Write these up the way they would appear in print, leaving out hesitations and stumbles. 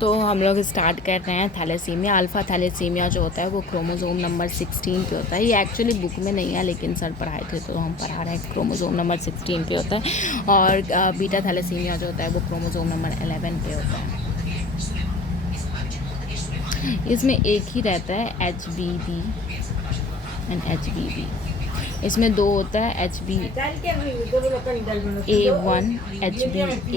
तो हम लोग स्टार्ट कर रहे हैं थैलेसीमिया। अल्फ़ा थैलेसीमिया जो होता है वो क्रोमोसोम नंबर 16 पे होता है। ये एक्चुअली बुक में नहीं है, लेकिन सर पढ़ाए थे तो हम पढ़ा रहे हैं। क्रोमोसोम नंबर 16 पे होता है। और बीटा थैलेसीमिया जो होता है वो क्रोमोसोम नंबर 11 पे होता है। इसमें एक ही रहता है HBB एंड HBB। इसमें दो होता है HbA1 HbA2।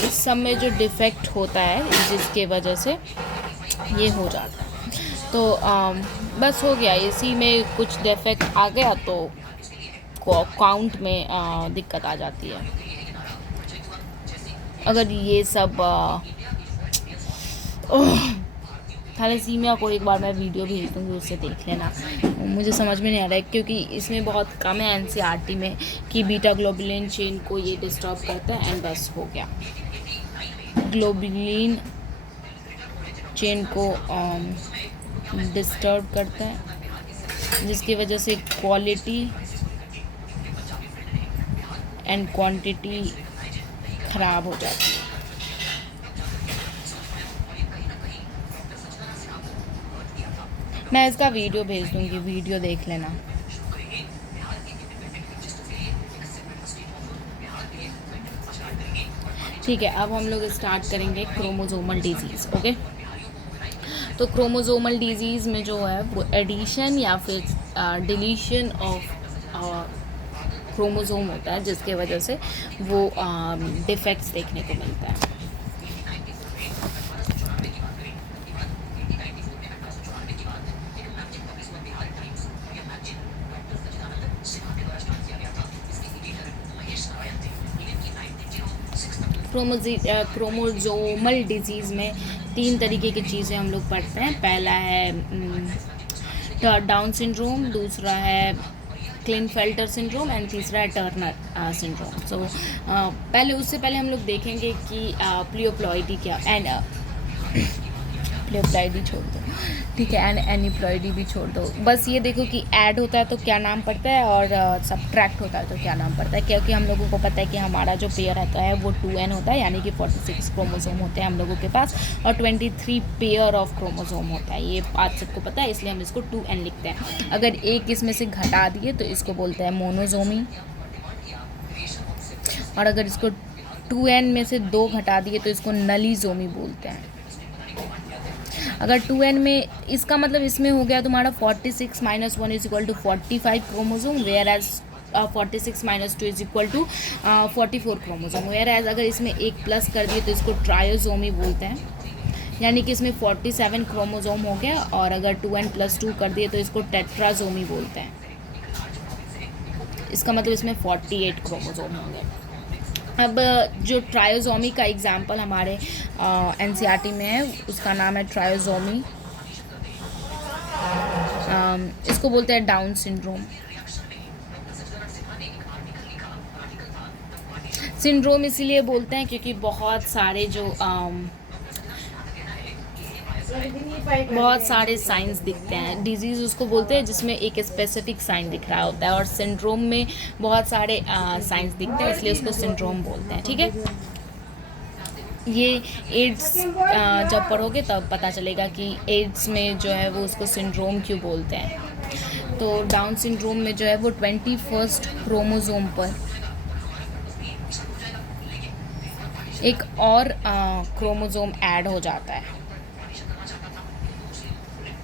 इस सब में जो डिफेक्ट होता है जिसके वजह से ये हो जाता है। तो बस हो गया, इसी में कुछ डिफेक्ट आ गया तो काउंट में दिक्कत आ जाती है। अगर ये सब थैलेसीमिया को एक बार मैं वीडियो भेज दूँगी, उससे देख लेना। मुझे समझ में नहीं आ रहा है क्योंकि इसमें बहुत कम है NCERT में कि बीटा ग्लोबुलिन चेन को ये डिस्टर्ब करता है। एंड बस हो गया, ग्लोबुलिन चेन को डिस्टर्ब करता है, जिसकी वजह से क्वालिटी एंड क्वांटिटी ख़राब हो जाती है। मैं इसका वीडियो भेज दूँगी, वीडियो देख लेना। ठीक है, अब हम लोग स्टार्ट करेंगे क्रोमोसोमल डिजीज़। ओके, तो क्रोमोसोमल डिजीज़ में जो है वो एडिशन या फिर डिलीशन ऑफ क्रोमोसोम होता है, जिसके वजह से वो डिफेक्ट्स देखने को मिलता है। क्रोमोसोमल डिजीज़ में 3 तरीके की चीज़ें हम लोग पढ़ते हैं। पहला है डाउन सिंड्रोम, दूसरा है क्लिनफेल्टर सिंड्रोम एंड तीसरा है टर्नर सिंड्रोम। सो उससे पहले हम लोग देखेंगे कि प्लियोप्लॉइडी क्या एंड प्लियोप्लॉइडी छोड़ दो, ठीक है, एंड एनीप्लॉइडी भी छोड़ दो। बस ये देखो कि ऐड होता है तो क्या नाम पड़ता है और सब्ट्रैक्ट होता है तो क्या नाम पड़ता है। क्योंकि हम लोगों को पता है कि हमारा जो पेयर रहता है वो 2n होता है, यानी कि 46 क्रोमोसोम होते हैं हम लोगों के पास, और 23 पेयर ऑफ क्रोमोसोम होता है। ये बात सबको पता है, इसलिए हम इसको 2n लिखते हैं। अगर एक इसमें से घटा दिए तो इसको बोलते हैं मोनोजोमी, और अगर इसको 2n में से 2 घटा दिए तो इसको नलीजोमी बोलते हैं। अगर 2n में, इसका मतलब इसमें हो गया तुम्हारा 46 - 1 = 45 chromosome, whereas 46 - 2 = 44 chromosome. Whereas अगर इसमें एक प्लस कर दिए तो इसको ट्रायोजोमी बोलते हैं, यानी कि इसमें 47 क्रोमोसोम हो गया। और अगर 2n + 2 कर दिए तो इसको टेट्राजोमी बोलते हैं। इसका मतलब इसमें 48 क्रोमोसोम होंगे। अब जो ट्रायोजोमी का एग्जाम्पल हमारे NCERT में है, उसका नाम है ट्रायोजोमी। इसको बोलते हैं डाउन सिंड्रोम। सिंड्रोम इसीलिए बोलते हैं क्योंकि बहुत सारे साइंस दिखते हैं। डिजीज़ उसको बोलते हैं जिसमें एक स्पेसिफिक साइन दिख रहा होता है, और सिंड्रोम में बहुत सारे साइंस दिखते हैं, इसलिए उसको सिंड्रोम बोलते हैं। ठीक है, ये एड्स जब पढ़ोगे तब पता चलेगा कि एड्स में जो है वो उसको सिंड्रोम क्यों बोलते हैं। तो डाउन सिंड्रोम में जो है वो 21 क्रोमोसोम पर एक और क्रोमोसोम ऐड हो जाता है,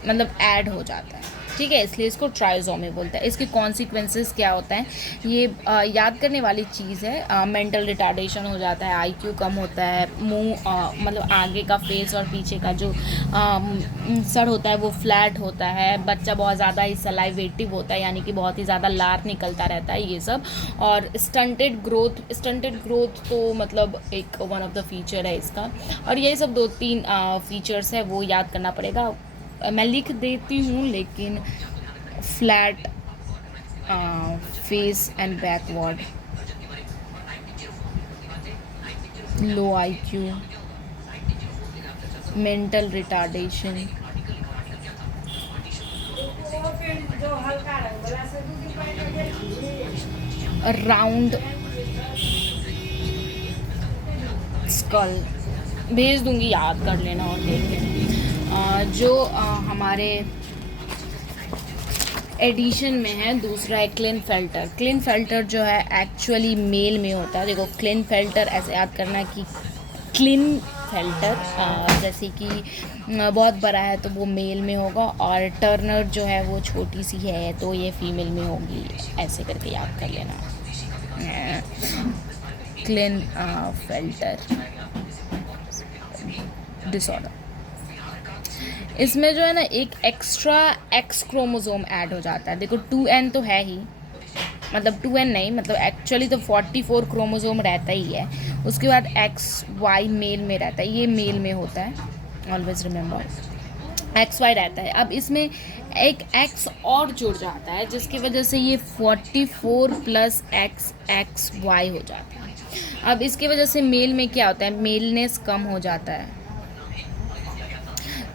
मतलब ऐड हो जाता है। ठीक है, इसलिए इसको ट्रायोजोमी बोलते हैं। इसके कॉन्सिक्वेंसेस क्या होता है, ये याद करने वाली चीज़ है। मेंटल रिटार्डेशन हो जाता है, IQ कम होता है, मुंह मतलब आगे का फेस और पीछे का जो सर होता है वो फ्लैट होता है। बच्चा बहुत ज़्यादा ही सलाइवेटिव होता है, यानी कि बहुत ही ज़्यादा लार निकलता रहता है, ये सब। और स्टंटेड ग्रोथ तो मतलब एक वन ऑफ द फीचर है इसका। और यही सब 2-3 फीचर्स है, वो याद करना पड़ेगा। मैं लिख देती हूँ, लेकिन फ्लैट फेस एंड बैकवर्ड, लो IQ, mental retardation, round skull, भेज दूंगी, याद कर लेना और देख लेना। जो हमारे एडिशन में है दूसरा है क्लिनफेल्टर। क्लिनफेल्टर जो है एक्चुअली मेल में होता है। देखो क्लिनफेल्टर ऐसे याद करना कि क्लिनफेल्टर जैसे कि बहुत बड़ा है तो वो मेल में होगा, और टर्नर जो है वो छोटी सी है तो ये फीमेल में होगी, ऐसे करके याद कर लेना। क्लिनफेल्टर डिसऑर्डर। इसमें जो है ना एक एक्स्ट्रा एक्स क्रोमोसोम ऐड हो जाता है। देखो 2n तो है ही, मतलब 2n नहीं, मतलब एक्चुअली तो 44 क्रोमोसोम रहता ही है। उसके बाद XY मेल में रहता है, ये मेल में होता है, ऑलवेज रिमेंबर XY रहता है। अब इसमें एक X और जुड़ जाता है जिसकी वजह से ये 44 + XXY हो जाता है। अब इसकी वजह से मेल में क्या होता है, मेलनेस कम हो जाता है।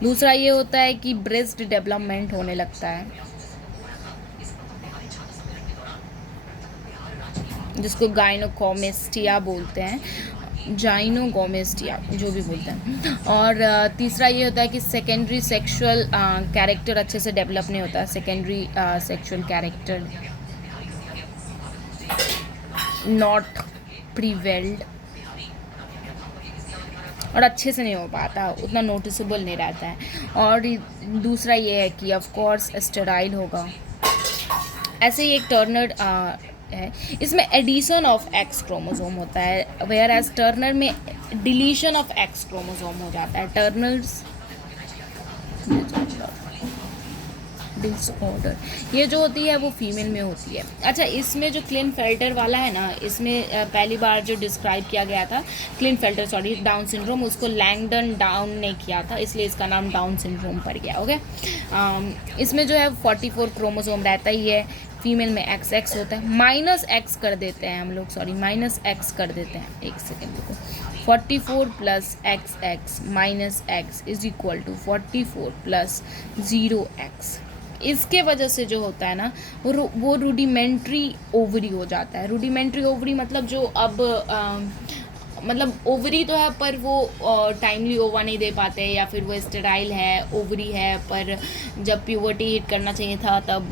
दूसरा ये होता है कि ब्रेस्ट डेवलपमेंट होने लगता है, जिसको गाइनोकोमेस्टिया बोलते हैं, जाइनोगोमेस्टिया जो भी बोलते हैं। और तीसरा ये होता है कि सेकेंडरी सेक्सुअल कैरेक्टर अच्छे से डेवलप नहीं होता। Secondary sexual character not prevailed, और अच्छे से नहीं हो पाता, उतना नोटिसेबल नहीं रहता है। और दूसरा ये है कि ऑफ कोर्स स्टेराइल होगा। ऐसे ही एक टर्नर है, इसमें एडिशन ऑफ एक्स क्रोमोसोम होता है, वेयर एज टर्नर में डिलीशन ऑफ एक्स क्रोमोसोम हो जाता है। टर्नर्स डिसऑर्डर ये जो होती है वो फीमेल में होती है। अच्छा, इसमें जो क्लिनफेल्टर वाला है ना, इसमें पहली बार जो डिस्क्राइब किया गया था क्लिनफेल्टर डाउन सिंड्रोम, उसको लैंगडन डाउन ने किया था, इसलिए इसका नाम डाउन सिंड्रोम पड़ गया। ओके, इसमें जो है 44 क्रोमोसोम रहता ही है। फीमेल में XX होता है, -X कर देते हैं हम लोग, सॉरी -X कर देते हैं, एक सेकेंड रुको। 44 + XX -X = 44 + 0X। इसके वजह से जो होता है ना वो रूडिमेंट्री ओवरी हो जाता है। रूडिमेंट्री ओवरी मतलब जो अब मतलब ओवरी तो है पर वो टाइमली ओवा नहीं दे पाते, या फिर वो स्टेराइल है, ओवरी है पर जब प्यूबर्टी हिट करना चाहिए था तब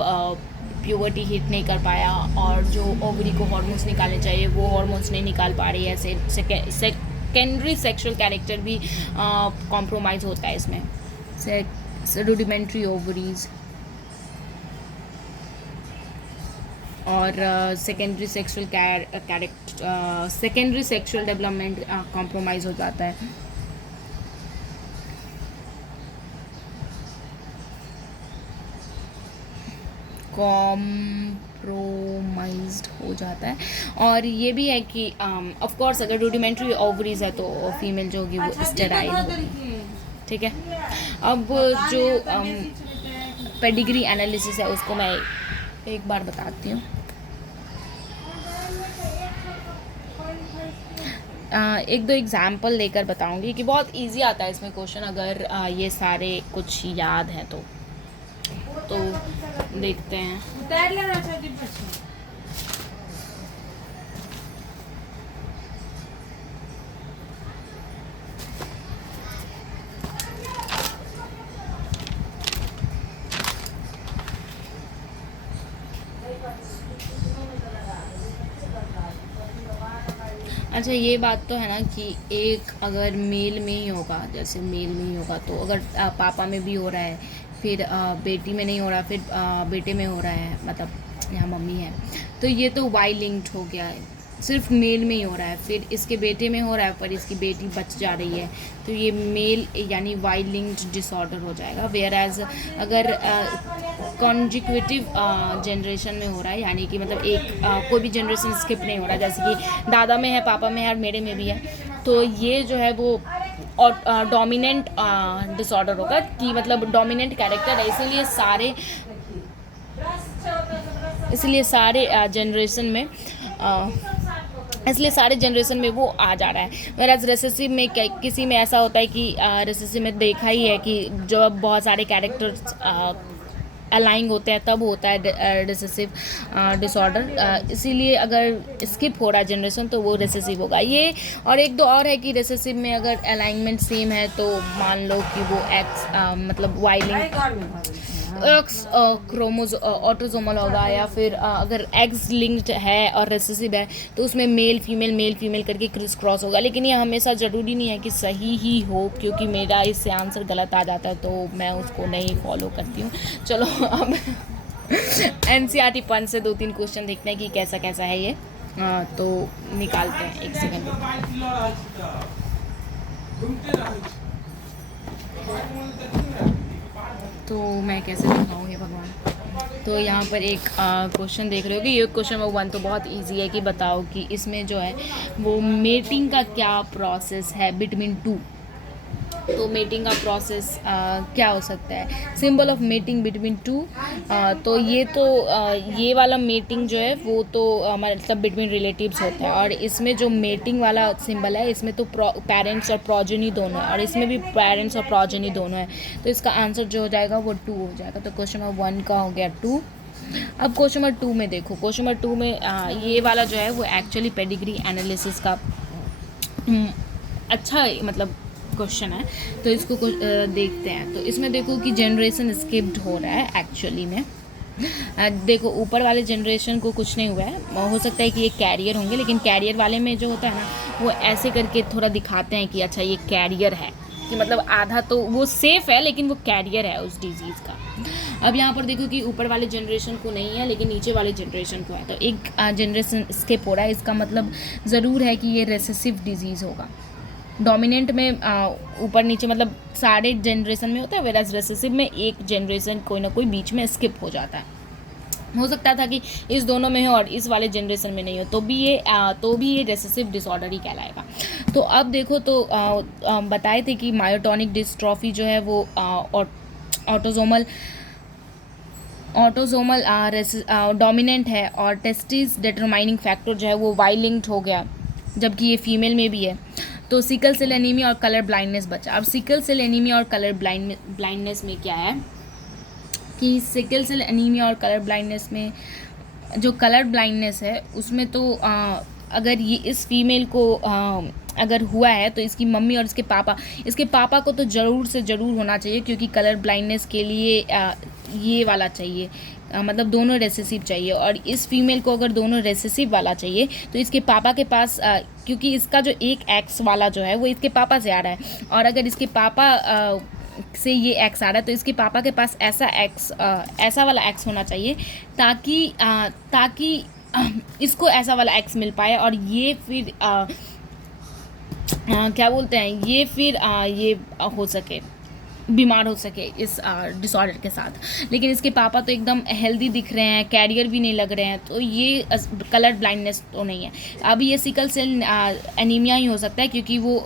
प्यूबर्टी हिट नहीं कर पाया, और जो ओवरी को हार्मोन्स निकालने चाहिए वो हार्मोन्स नहीं निकाल पा रही है। सेकेंडरी सेक्सुअल कैरेक्टर भी कॉम्प्रोमाइज़ होता है इसमें। रूडिमेंट्री ओवरीज और secondary sexual secondary sexual development compromise हो जाता है। कॉम्प्रोमाइज्ड हो जाता है। और ये भी है कि ऑफ कोर्स अगर रूडिमेंट्री ओवरीज है तो फीमेल जो होगी वो स्टेराइल होगी। ठीक है, अब जो पेडिग्री एनालिसिस है उसको मैं एक बार बताती हूँ। एक दो एग्जाम्पल लेकर बताऊंगी कि बहुत इजी आता है इसमें क्वेश्चन, अगर ये सारे कुछ याद हैं तो देखते हैं। अच्छा, ये बात तो है ना कि एक अगर मेल में ही होगा, जैसे मेल में ही होगा तो अगर पापा में भी हो रहा है, फिर बेटी में नहीं हो रहा, फिर बेटे में हो रहा है, मतलब यहाँ मम्मी है, तो ये तो वाई लिंक्ड हो गया है। सिर्फ मेल में ही हो रहा है, फिर इसके बेटे में हो रहा है पर इसकी बेटी बच जा रही है, तो ये मेल यानी वाई लिंक्ड डिसऑर्डर हो जाएगा। वेयर एज अगर कॉन्जिक्यूटिव जनरेशन में हो रहा है, यानी कि मतलब एक कोई भी जनरेशन स्किप नहीं हो रहा, जैसे कि दादा में है, पापा में है और मेरे में भी है, तो ये जो है वो और डोमिनेंट डिसऑर्डर होगा, कि मतलब डोमिनेंट कैरेक्टर है, इसलिए सारे जनरेशन में इसलिए सारे जनरेशन में वो आ जा रहा है। वैराज रेसेसिव में किसी में ऐसा होता है कि रेसेसिव में देखा ही है कि जो बहुत सारे कैरेक्टर्स अलाइंग होते हैं तब होता है रिसेसिव डिसऑर्डर। इसीलिए अगर स्किप हो रहा है जनरेशन तो वो रिसेसिव होगा। ये और एक दो और है कि रिसेसिव में अगर अलाइनमेंट सेम है तो मान लो कि वो एक्स मतलब वाई लिंक एक्स क्रोमोज ऑटोजोमल होगा, या फिर अगर एक्स लिंक्ड है और रिसेसिव है तो उसमें मेल फीमेल करके क्रिस क्रॉस होगा। लेकिन ये हमेशा ज़रूरी नहीं है कि सही ही हो, क्योंकि मेरा इससे आंसर गलत आ जाता है तो मैं उसको नहीं फॉलो करती हूँ। चलो अब एनसीईआरटी पन से 2-3 क्वेश्चन देखते हैं कि कैसा कैसा है ये। तो निकालते हैं, एक सेकंड। तो मैं कैसे दिखाऊँ ये भगवान। तो यहाँ पर एक क्वेश्चन देख रहे हो कि ये क्वेश्चन नंबर 1 तो बहुत इजी है कि बताओ कि इसमें जो है वो मेटिंग का क्या प्रोसेस है बिटवीन टू। तो मेटिंग का प्रोसेस क्या हो सकता है, symbol of mating between two. तो ये वाला मेटिंग जो है वो तो मतलब बिटवीन रिलेटिव्स होता है, और इसमें जो मेटिंग वाला सिंबल है इसमें तो पेरेंट्स और प्रोजेनी दोनों है, और इसमें भी पेरेंट्स और प्रोजेनी दोनों है। तो इसका आंसर जो हो जाएगा वो 2 हो जाएगा। तो क्वेश्चन नंबर 1 का हो गया 2। अब क्वेश्चन नंबर 2 में देखो, क्वेश्चन नंबर 2 में ये वाला जो है वो एक्चुअली पेडिग्री एनालिसिस का अच्छा मतलब क्वेश्चन है। तो इसको देखते हैं। तो इसमें देखो कि जनरेशन स्किप्ड हो रहा है एक्चुअली में। देखो ऊपर वाले जनरेशन को कुछ नहीं हुआ है, हो सकता है कि ये कैरियर होंगे, लेकिन कैरियर वाले में जो होता है ना वो ऐसे करके थोड़ा दिखाते हैं कि अच्छा ये कैरियर है, कि मतलब आधा तो वो सेफ है लेकिन वो कैरियर है उस डिजीज़ का। अब यहाँ पर देखो कि ऊपर वाले जनरेशन को नहीं है लेकिन नीचे वाले जनरेशन को है, तो एक जनरेशन स्किप हो रहा है। इसका मतलब ज़रूर है कि ये रेसेसिव डिजीज़ होगा। डोमिनेंट में ऊपर नीचे मतलब सारे जनरेशन में होता है, वेराज रेसेसिव में एक जनरेशन कोई ना कोई बीच में स्किप हो जाता है। हो सकता था कि इस दोनों में हो और इस वाले जनरेशन में नहीं हो, तो भी ये रेसेसिव डिसऑर्डर ही कहलाएगा। तो अब देखो तो बताए थे कि मायोटोनिक डिस्ट्रॉफी जो है वो ऑटोजोमल डोमिनेंट है, और टेस्टिस डिटरमाइनिंग फैक्टर जो है वो वाई लिंक्ड हो गया, जबकि ये फीमेल में भी है। तो सिकल सेल एनीमिया और कलर ब्लाइंडनेस बचा। अब सिकल सेल एनीमिया और कलर ब्लाइंडनेस में क्या है कि सिकल सेल एनीमिया और कलर ब्लाइंडनेस में जो कलर ब्लाइंडनेस है उसमें तो अगर ये इस फीमेल को अगर हुआ है तो इसकी मम्मी और इसके पापा को तो ज़रूर से ज़रूर होना चाहिए, क्योंकि कलर ब्लाइंडनेस के लिए ये वाला चाहिए, मतलब दोनों रेसेसिव चाहिए। और इस फीमेल को अगर दोनों रेसेसिव वाला चाहिए तो इसके पापा के पास क्योंकि इसका जो एक एक्स वाला जो है वो इसके पापा से आ रहा है, और अगर इसके पापा से ये एक्स आ रहा है तो इसके पापा के पास ऐसा वाला एक्स होना चाहिए ताकि इसको ऐसा वाला एक्स मिल पाए, और ये फिर क्या बोलते हैं ये फिर ये हो सके, बीमार हो सके इस डिसऑर्डर के साथ। लेकिन इसके पापा तो एकदम हेल्दी दिख रहे हैं, कैरियर भी नहीं लग रहे हैं, तो ये कलर ब्लाइंडनेस तो नहीं है। अब ये सिकल सेल एनीमिया ही हो सकता है, क्योंकि वो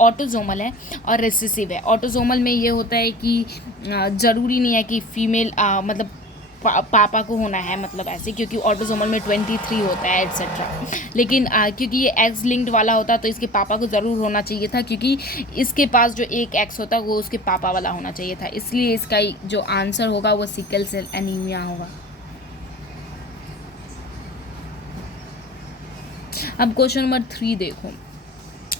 ऑटोजोमल है और रेसेसिव है। ऑटोजोमल में ये होता है कि ज़रूरी नहीं है कि फीमेल मतलब पापा को होना है, मतलब ऐसे, क्योंकि ऑटोजोमल में 23 होता है एट्सेट्रा। लेकिन क्योंकि ये एक्स लिंक्ड वाला होता तो इसके पापा को ज़रूर होना चाहिए था, क्योंकि इसके पास जो एक एक्स होता वो उसके पापा वाला होना चाहिए था। इसलिए इसका जो आंसर होगा वो सिकल सेल एनीमिया होगा। अब क्वेश्चन नंबर 3 देखो,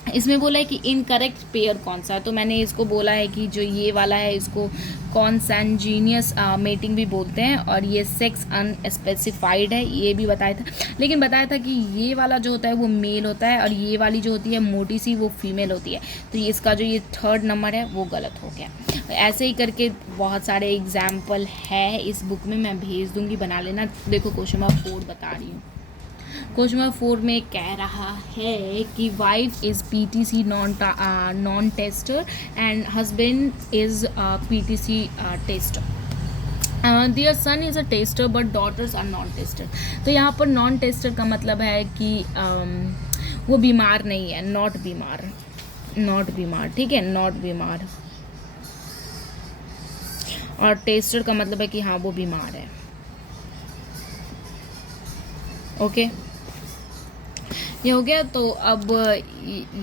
इसमें बोला है कि इनकरेक्ट पेयर कौन सा है। तो मैंने इसको बोला है कि जो ये वाला है इसको कॉन्सेंजीनियस मेटिंग भी बोलते हैं, और ये सेक्स अनस्पेसिफाइड है, ये भी बताया था। लेकिन बताया था कि ये वाला जो होता है वो मेल होता है, और ये वाली जो होती है मोटी सी वो फीमेल होती है। तो इसका जो ये 3rd नंबर है वो गलत हो गया। ऐसे ही करके बहुत सारे एग्जाम्पल है इस बुक में, मैं भेज दूँगी, बना लेना। देखो क्वेश्चन नंबर 4 बता रही हूँ। क्वेश्चन नंबर 4 में कह रहा है कि wife is PTC non taster and husband is PTC taster. Their son is a taster but daughters are non taster. तो यहाँ पर नॉन टेस्टर का मतलब है कि वो बीमार नहीं है, नॉट बीमार, ठीक है, नॉट बीमार। और टेस्टर का मतलब है कि हाँ वो बीमार है। ओके ये हो गया। तो अब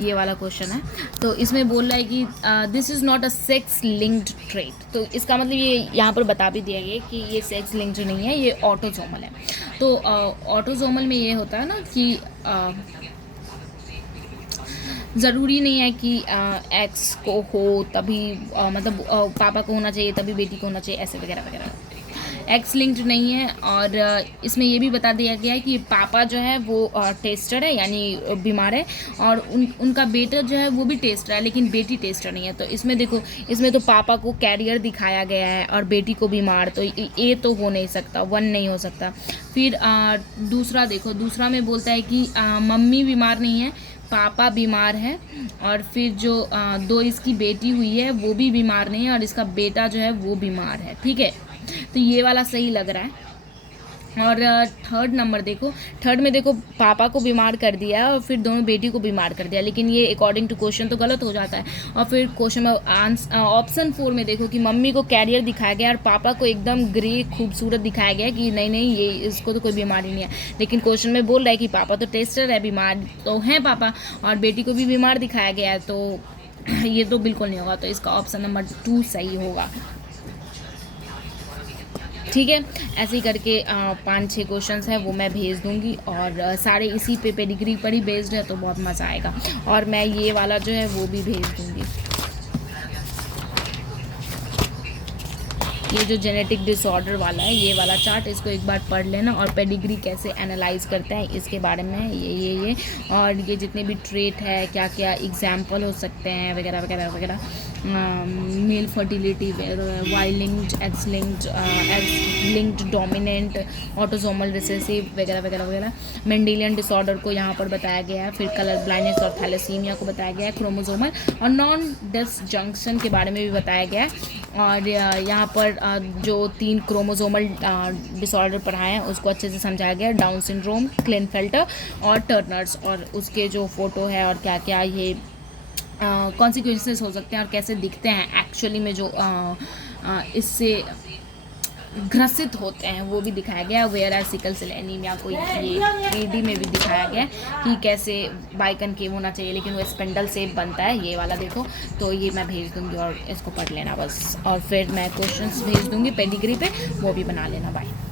ये वाला क्वेश्चन है, तो इसमें बोल रहा है कि this is not a sex linked trait. तो इसका मतलब ये यहाँ पर बता भी दिया गया कि ये सेक्स लिंक्ड नहीं है, ये ऑटोसोमल है। तो ऑटोसोमल में ये होता है ना कि ज़रूरी नहीं है कि एक्स को हो तभी मतलब पापा को होना चाहिए तभी बेटी को होना चाहिए, ऐसे वगैरह वगैरह। एक्स लिंक्ड नहीं है। और इसमें ये भी बता दिया गया है कि पापा जो है वो टेस्टर है, यानी बीमार है, और उनका बेटा जो है वो भी टेस्टर है, लेकिन बेटी टेस्टर नहीं है। तो इसमें देखो, इसमें तो पापा को कैरियर दिखाया गया है और बेटी को बीमार, तो ये तो हो नहीं सकता, वन नहीं हो सकता। फिर दूसरा देखो, दूसरा में बोलता है कि मम्मी बीमार नहीं है, पापा बीमार है, और फिर जो दो इसकी बेटी हुई है वो भी बीमार नहीं है, और इसका बेटा जो है वो बीमार है। ठीक है, तो ये वाला सही लग रहा है। और थर्ड नंबर देखो, थर्ड में देखो पापा को बीमार कर दिया है और फिर दोनों बेटी को बीमार कर दिया, लेकिन ये अकॉर्डिंग टू क्वेश्चन तो गलत हो जाता है। और फिर क्वेश्चन में ऑप्शन 4 में देखो कि मम्मी को कैरियर दिखाया गया और पापा को एकदम ग्रे खूबसूरत दिखाया गया कि नहीं नहीं ये इसको तो कोई बीमारी नहीं है, लेकिन क्वेश्चन में बोल रहा है कि पापा तो टेस्टर है, बीमार तो हैं पापा, और बेटी को भी बीमार दिखाया गया है, तो ये तो बिल्कुल नहीं होगा। तो इसका ऑप्शन नंबर 2 सही होगा। ठीक है, ऐसे ही करके 5-6 क्वेश्चंस हैं वो मैं भेज दूंगी, और सारे इसी पे पेडिग्री पर ही बेस्ड है, तो बहुत मज़ा आएगा। और मैं ये वाला जो है वो भी भेज दूंगी, ये जो जेनेटिक डिसऑर्डर वाला है ये वाला चार्ट, इसको एक बार पढ़ लेना, और पेडिग्री कैसे एनालाइज करते हैं इसके बारे में ये और ये जितने भी ट्रेट है, क्या क्या एग्जाम्पल हो सकते हैं वगैरह वगैरह वगैरह, male fertility, Y linked, X linked dominant, autosomal recessive वगैरह वगैरह वगैरह। मेंडेलियन डिसऑर्डर को यहाँ पर बताया गया है, फिर कलर ब्लाइंडनेस और थैलेसीमिया को बताया गया है, क्रोमोसोमल और नॉन डिसजंक्शन के बारे में भी बताया गया है। और यहाँ पर जो 3 क्रोमोसोमल डिसऑर्डर पढ़ाए हैं उसको अच्छे से समझाया गया है, डाउन सिंड्रोम, क्लिनफेल्टर और टर्नर्स, और उसके जो फ़ोटो है और क्या क्या ये कॉन्सिक्वेंसेस हो सकते हैं और कैसे दिखते हैं एक्चुअली में, जो इससे ग्रसित होते हैं वो भी दिखाया गया। Whereas sickle cell anaemia को ये 3D में भी दिखाया गया कि कैसे बाइकन केव होना चाहिए, लेकिन वो स्पेंडल से बनता है, ये वाला देखो। तो ये मैं भेज दूंगी और इसको पढ़ लेना बस, और फिर मैं क्वेश्चंस भेज दूंगी पेडिग्री पे, वो भी बना लेना। बाय।